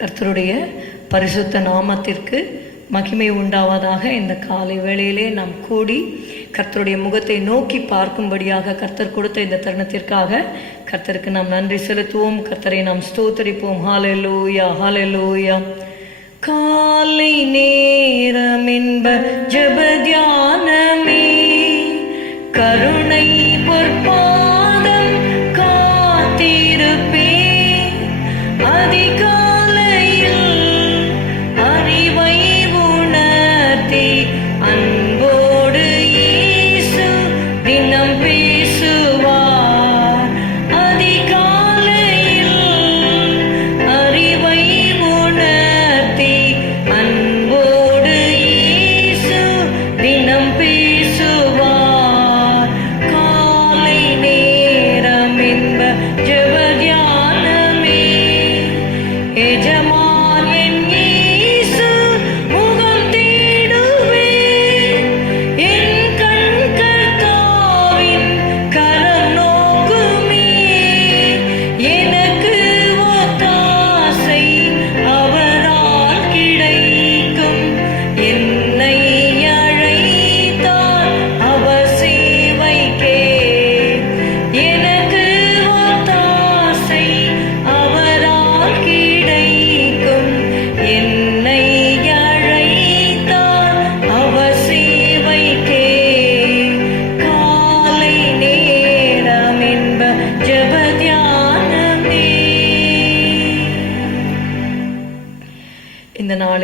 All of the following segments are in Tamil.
கர்த்தருடைய பரிசுத்த நாமத்திற்கு மகிமை உண்டாவதாக இந்த காலை வேளையிலே நாம் கூடி கர்த்தருடைய முகத்தை நோக்கி பார்க்கும்படியாக கர்த்தர் கொடுத்த இந்த தருணத்திற்காக கர்த்தருக்கு நாம் நன்றி செலுத்துவோம். கர்த்தரை நாம் ஸ்தோத்தரிப்போம். ஹalleluya ஹalleluya காலை நேரம் என்ப ஜெப தியானமே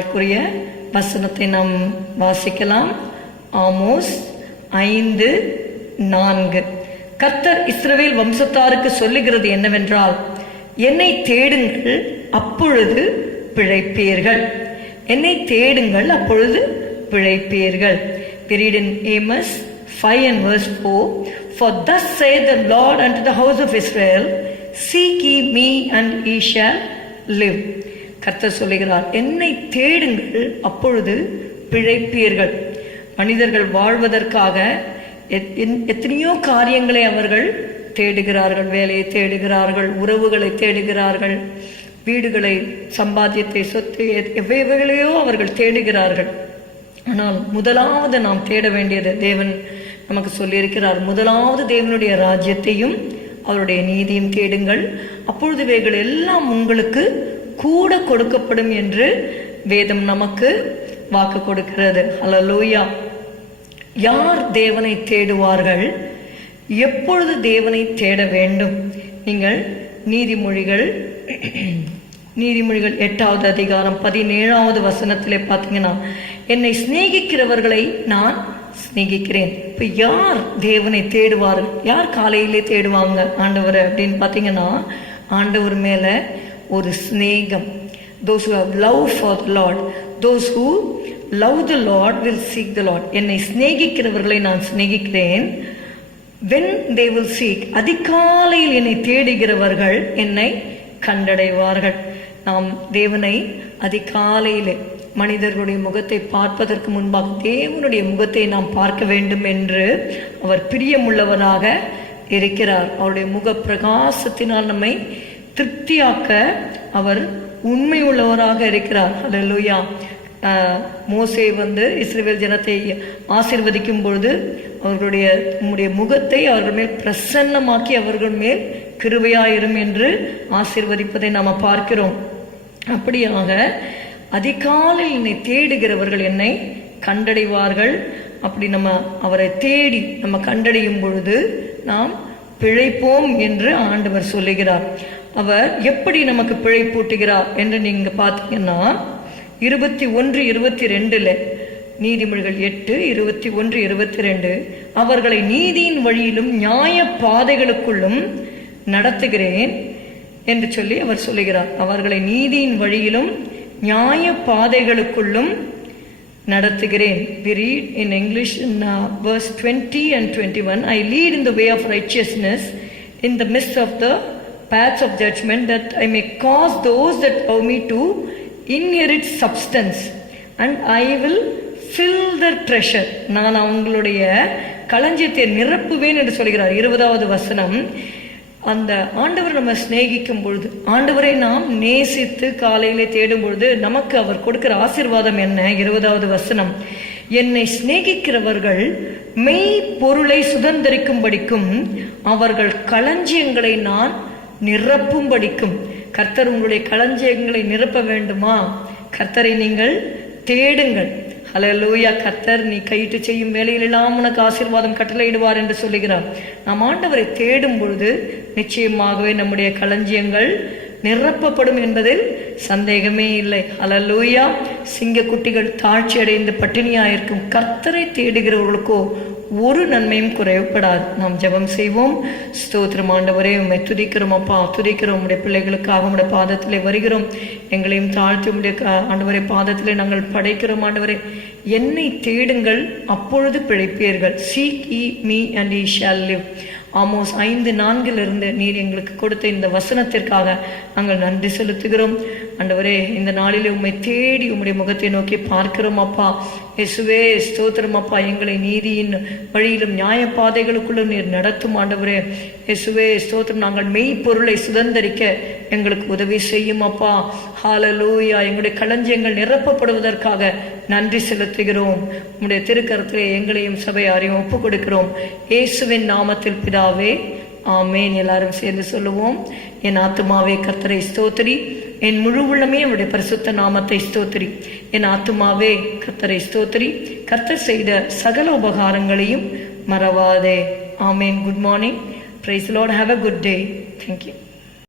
அதற்குரிய வசனத்தை நாம் வாசிக்கலாம். ஆமோஸ் ஐந்து நான்கு. கர்த்தர் இஸ்ரவேல் வம்சத்தாருக்கு சொல்லுகிறது என்னவென்றால் என்னை தேடுங்கள் அப்பொழுது பிழைப்பீர்கள். என்னை தேடுங்கள் அப்பொழுது பிழைப்பீர்கள். Read in Amos 5 and verse 4 For thus saith the Lord unto the house of Israel, Seek ye me and ye shall live. கர்த்தர் சொல்லுகிறார் என்னை தேடுங்கள் அப்பொழுது பிழைப்பீர்கள். மனிதர்கள் வாழ்வதற்காக எத்- என்- எத்தனையோ காரியங்களை அவர்கள் தேடுகிறார்கள். வேலையை தேடுகிறார்கள் உறவுகளை தேடுகிறார்கள் வீடுகளை சம்பாத்தியத்தை சொத்து எ- அவர்கள் தேடுகிறார்கள். ஆனால் முதலாவது நாம் தேட வேண்டியது தேவன் நமக்கு சொல்லியிருக்கிறார். முதலாவது தேவனுடைய ராஜ்யத்தையும் அவருடைய நீதியும் தேடுங்கள். அப்பொழுது இவைகள் எல்லாம் உங்களுக்கு கூட கொடுக்கப்படும் என்று வேதம் நமக்கு வாக்கு கொடுக்கிறது. ஹalleluya. யார் தேவனை தேடுவார்கள்? எப்பொழுது தேவனை தேட வேண்டும்? நீங்கள் நீதிமொழிகள் நீதிமொழிகள் எட்டாவது அதிகாரம் பதினேழாவது வசனத்திலே பார்த்தீங்கன்னா என்னை சிநேகிக்கிறவர்களை நான் சிநேகிக்கிறேன். இப்போ யார் தேவனை தேடுவார்கள்? யார் காலையிலே தேடுவாங்க ஆண்டவரை அப்படின்னு பார்த்தீங்கன்னா ஆண்டவர் மேலே ஒரு சிநேகம். Those who have love for Lord those who love the Lord will seek the Lord என்னை சிநேகிக்கிறவர்களை நான் சிநேகிக்கிறேன். வென் தே வில் சீக் அதிகாலையில் என்னை தேடுகிறவர்கள் என்னை கண்டடைவார்கள். நாம் தேவனை அதிகாலையில் மனிதர்களுடைய முகத்தை பார்ப்பதற்கு முன்பாக தேவனுடைய முகத்தை நாம் பார்க்க வேண்டும் என்று அவர் பிரியமுள்ளவராக இருக்கிறார். அவருடைய முக பிரகாசத்தினால் நம்மை திருப்தியாக்க அவர் உண்மை உள்ளவராக இருக்கிறார் ஹalleluya மோசே வந்து இஸ்ரேல் ஜனத்தை ஆசிர்வதிக்கும் பொழுது அவர்களுடைய உம்முடைய முகத்தை அவர்கள் மேல் பிரசன்னமாக்கி அவர்கள் மேல் கிருபையாயிரும் என்று ஆசிர்வதிப்பதை நாம் பார்க்கிறோம். அப்படியாக அதிகாலையில் என்னை தேடுகிறவர்கள் என்னை கண்டடைவார்கள். அப்படி நம்ம அவரை தேடி நம்ம கண்டடையும் பொழுது நாம் பிழைப்போம் என்று ஆண்டவர் சொல்லுகிறார். அவர் எப்படி நமக்கு பிழைப்பூட்டுகிறார் என்று நீங்க பார்த்தீங்கன்னா இருபத்தி ஒன்று இருபத்தி ரெண்டுல நீதிமொழிகள் எட்டு இருபத்தி ஒன்று இருபத்தி ரெண்டு அவர்களை நீதியின் வழியிலும் நியாய பாதைகளுக்குள்ளும் நடத்துகிறேன் என்று சொல்லி அவர் சொல்லுகிறார். அவர்களை நீதியின் வழியிலும் நியாய பாதைகளுக்குள்ளும் நடத்துகிறேன் we read in English verse twenty and twenty one I lead in the way of righteousness in the midst of the paths of judgment that I may cause those that love me to inherit substance and I will fill their treasure நான் அவங்களுடைய களஞ்சியத்தை நிரப்புவேன் என்று சொல்கிறார் இருபதாவது வசனம் அந்த ஆண்டவர் நம்ம சிநேகிக்கும் பொழுது ஆண்டவரை நாம் நேசித்து காலையிலே தேடும் பொழுது நமக்கு அவர் கொடுக்கிற ஆசீர்வாதம் என்ன? இருபதாவது வசனம். என்னை சிநேகிக்கிறவர்கள் மெய் பொருளை சுதந்திரிக்கும்படிக்கும் அவர்கள் களஞ்சியங்களை நான் நிரப்பும்படிக்கும். கர்த்தர் உங்களுடைய களஞ்சியங்களை நிரப்ப வேண்டுமா? கர்த்தரை நீங்கள் தேடுங்கள். அல லூயா கத்தர் நீ கையிட்டு செய்யும் வேலையில் உனக்கு ஆசீர்வாதம் கட்டளையிடுவார் என்று சொல்லுகிறார். நாம் ஆண்டவரை தேடும் பொழுது நிச்சயமாகவே நம்முடைய களஞ்சியங்கள் நிரப்பப்படும் என்பதில் சந்தேகமே இல்லை. அலலூயா சிங்க குட்டிகள் தாழ்ச்சி அடைந்து பட்டினியாயிருக்கும். கர்த்தரை தேடுகிறவர்களுக்கோ ஒரு நன்மையும் குறைவுபடாது நாம் ஜெபம் செய்வோம். ஸ்தோத்திரம் ஆண்டவரே உண்மை துதிக்கிறோம் அப்பா. துதிக்கிறோம். உடைய பிள்ளைகளுக்காக உடைய பாதத்திலே வருகிறோம். எங்களையும் தாழ்த்தி உடைய ஆண்டவரை பாதத்திலே நாங்கள் படைக்கிறோம் ஆண்டவரே. என்னை தேடுங்கள் அப்பொழுது பிழைப்பீர்கள். Seek ye me and ye shall live Amos ஐந்து நான்கிலிருந்து நீர் எங்களுக்கு கொடுத்த இந்த வசனத்திற்காக நாங்கள் நன்றி செலுத்துகிறோம். ஆண்டவரே இந்த நாளிலே உம்மை தேடி உம்முடைய முகத்தை நோக்கி பார்க்கிறோம் அப்பா. இயேசுவே ஸ்தோத்திரம் அப்பா. எங்களை நீதியின் வழியிலும் நியாய பாதைகளுக்குள்ளும் நீர் நடத்தும் ஆண்டவரே. இயேசுவே ஸ்தோத்திரம். நாங்கள் மெய்ப்பொருளை சுதந்தரிக்க எங்களுக்கு உதவி செய்யும் அப்பா. ஹாலலூயா எங்களுடைய களஞ்சியங்கள் நிரப்பப்படுவதற்காக நன்றி செலுத்துகிறோம். உம்முடைய திருக்கரத்திலே எங்களையும் சபையாரையும் ஒப்பு கொடுக்கிறோம் இயேசுவின் நாமத்தில் பிதாவே ஆமேன். எல்லாரும் சேர்ந்து சொல்லுவோம். என் ஆத்துமாவே கர்த்தரை ஸ்தோத்திரி. என் முழு உள்ளமே அவருடைய பரிசுத்த நாமத்தை ஸ்தோத்திரி. என் ஆத்துமாவே கர்த்தரை ஸ்தோத்திரி. கர்த்தர் செய்த சகல உபகாரங்களையும் மறவாதே. ஆமேன். Good morning praise Lord have a good day thank you